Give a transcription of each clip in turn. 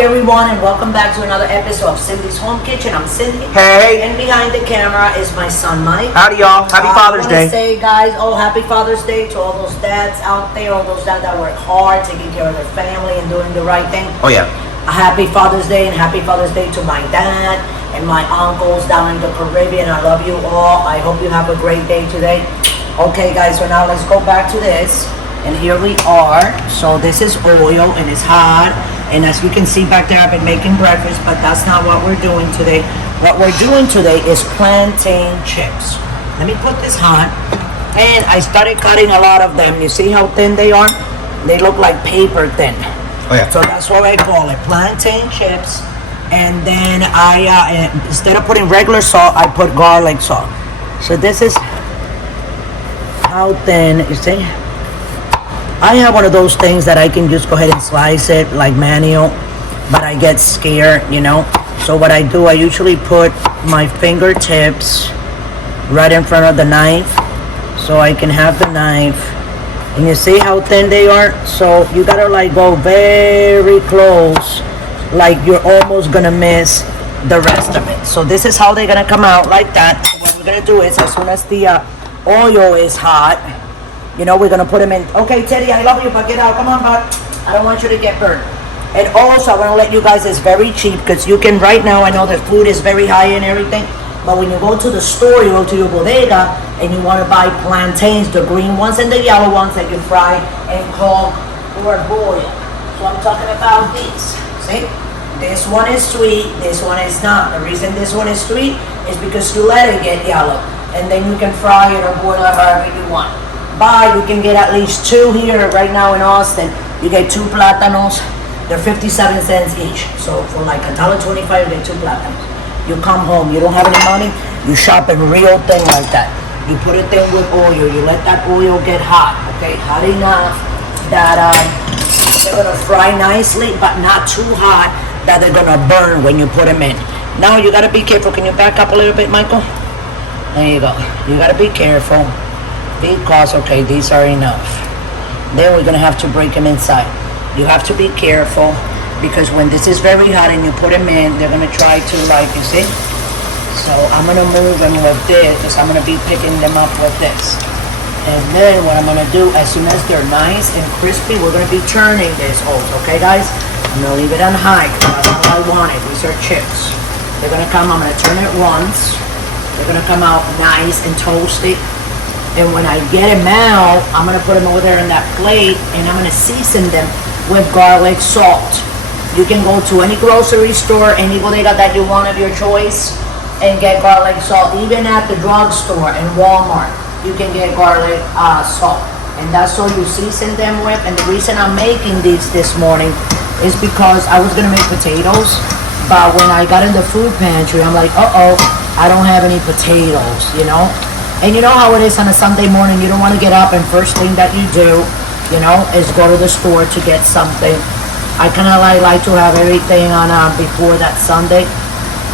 Howdy everyone, and welcome back to another episode of Cindy's Home Kitchen. I'm Cindy. Hey. And behind the camera is my son Mike. Howdy y'all. Happy Father's Day. I want to say, guys, happy Father's Day to all those dads out there, all those dads that work hard, taking care of their family and doing the right thing. Oh yeah. A happy Father's Day, and happy Father's Day to my dad and my uncles down in the Caribbean. I love you all. I hope you have a great day today. Okay guys, so now let's go back to this. And here we are. So this is oil and it's hot. And as you can see back there, I've been making breakfast, but that's not what we're doing today. What we're doing today is plantain chips. Let me put this hot. And I started cutting a lot of them. You see how thin they are? They look like paper thin. Oh yeah. So that's what I call it, plantain chips. And then I, instead of putting regular salt, I put garlic salt. So this is how thin, you see? I have one of those things that I can just go ahead and slice it like manual, but I get scared, you know. So what I do, I usually put my fingertips right in front of the knife so I can have the knife. And you see how thin they are? So you gotta like go very close, like you're almost gonna miss the rest of it. So this is how they're gonna come out, like that. So what we're gonna do is, as soon as the oil is hot, you know, we're gonna put them in. Okay, Teddy, I love you, but get out. Come on, bud. I don't want you to get burned. And also, I want to let you guys, it's very cheap, because you can, right now, I know the food is very high and everything, but when you go to the store, you go to your bodega, and you want to buy plantains, the green ones and the yellow ones that you fry and cook or boil. So I'm talking about these. See? This one is sweet, this one is not. The reason this one is sweet is because you let it get yellow, and then you can fry it or boil it however you want. You can get at least two here right now in Austin. You get two plátanos. They're 57 cents each. So for like $1.25, you get two plátanos. You come home, you don't have any money, you shop a real thing like that. You put it in with oil, you let that oil get hot, okay? Hot enough that they're gonna fry nicely, but not too hot that they're gonna burn when you put them in. Now you gotta be careful. Can you back up a little bit, Michael? There you go. You gotta be careful. Because, okay, these are enough. Then we're gonna have to break them inside. You have to be careful, because when this is very hot and you put them in, they're gonna try to, like, you see? So I'm gonna move them with this, because I'm gonna be picking them up with this. And then what I'm gonna do, as soon as they're nice and crispy, we're gonna be turning this over, okay guys? I'm gonna leave it on high, because that's all I wanted. These are chips. They're gonna come, I'm gonna turn it once. They're gonna come out nice and toasty. And when I get them out, I'm gonna put them over there in that plate, and I'm gonna season them with garlic salt. You can go to any grocery store, any bodega that you want of your choice, and get garlic salt. Even at the drugstore and Walmart, you can get garlic salt. And that's all you season them with. And the reason I'm making these this morning is because I was gonna make potatoes, but when I got in the food pantry, I'm like, I don't have any potatoes, you know? And you know how it is on a Sunday morning, you don't want to get up and first thing that you do, you know, is go to the store to get something. I kind of like to have everything on before that Sunday,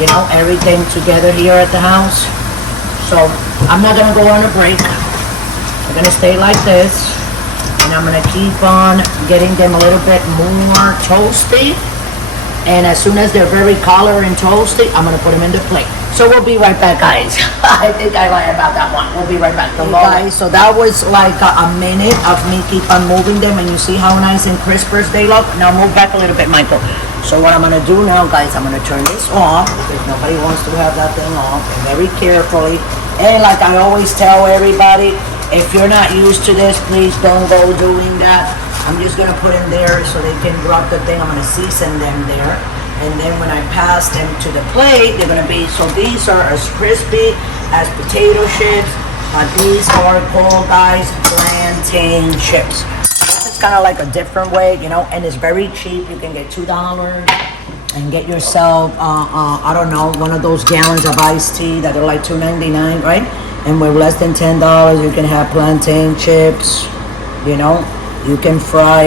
you know, everything together here at the house. So I'm not going to go on a break. I'm going to stay like this, and I'm going to keep on getting them a little bit more toasty. And as soon as they're very color and toasty, I'm going to put them in the plate. So we'll be right back, guys. I think I lied about that one. We'll be right back. Okay, guys, so that was like a minute of me keep on moving them, and you see how nice and crisp they look? Now move back a little bit, Michael. So what I'm going to do now, guys, I'm going to turn this off, because nobody wants to have that thing off, and very carefully. And like I always tell everybody, if you're not used to this, please don't go doing that. I'm just going to put them there so they can drop the thing. I'm going to season them there. And then when I pass them to the plate, they're going to be, so these are as crispy as potato chips. These are called, guys, plantain chips. This is kind of like a different way, you know, and it's very cheap. You can get $2 and get yourself, I don't know, one of those gallons of iced tea that are like $2.99, right? And with less than $10, you can have plantain chips, you know. You can fry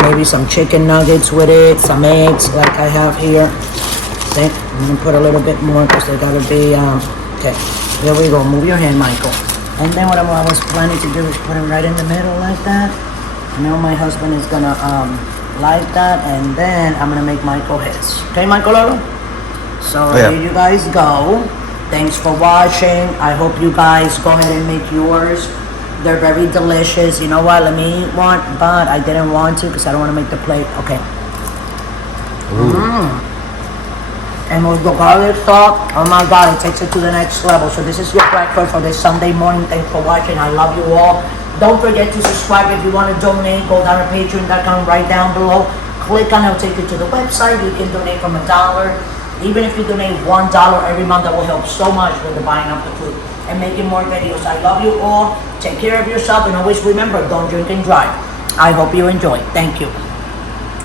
maybe some chicken nuggets with it, some eggs like I have here. See, I'm gonna put a little bit more because they gotta be, okay, there we go. Move your hand, Michael. And then what I was planning to do is put them right in the middle like that. I know my husband is gonna like that, and then I'm gonna make Michael his. Okay, Michael Lolo? So Yeah. here you guys go. Thanks for watching. I hope you guys go ahead and make yours. They're very delicious. You know what? Let me eat one, but I didn't want to because I don't want to make the plate. Okay. And with the garlic salt, oh my god, it takes it to the next level. So this is your breakfast for this Sunday morning. Thanks for watching. I love you all. Don't forget to subscribe. If you want to donate, go down to patreon.com right down below. Click on it, it'll take you to the website. You can donate from $1. Even if you donate $1 every month, that will help so much with the buying of the food and making more videos. I love you all. Take care of yourself, and always remember, don't drink and drive. I hope you enjoy. Thank you.